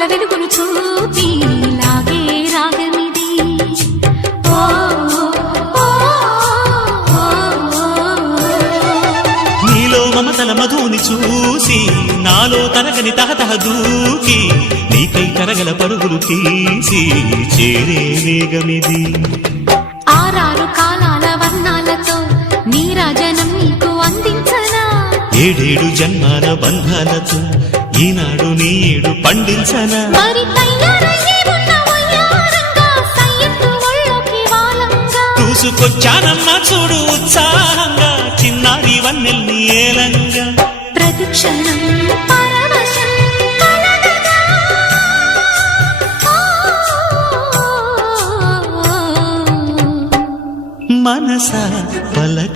తలపుల వెలుగును చూపి లాగే రాగమిది. నీలో మమతల మధుని చూసి నాలో తరగని తహతహ దూకి నీకై తరగల పరుగులు తీసి చేరే వేగమిది. ఆరారు కాలాల వర్ణాలతో నీరాజనం నీకు అందించనా, ఏడేడు జన్మాల బంధాలతో ఈనాడు నీడు పండించనా. మరి తయారయ్యే ఉన్న వయ్యారంగా సయ్యత్తు ఒళ్ళోకి వాలంగా చూసుకొచ్చానమ్మా చూడు ఉత్సాహంగా చిన్నారి వన్నెల్ని ఏలంగా. ప్రతిక్షణం పరవశం కలగగా మనసా పలక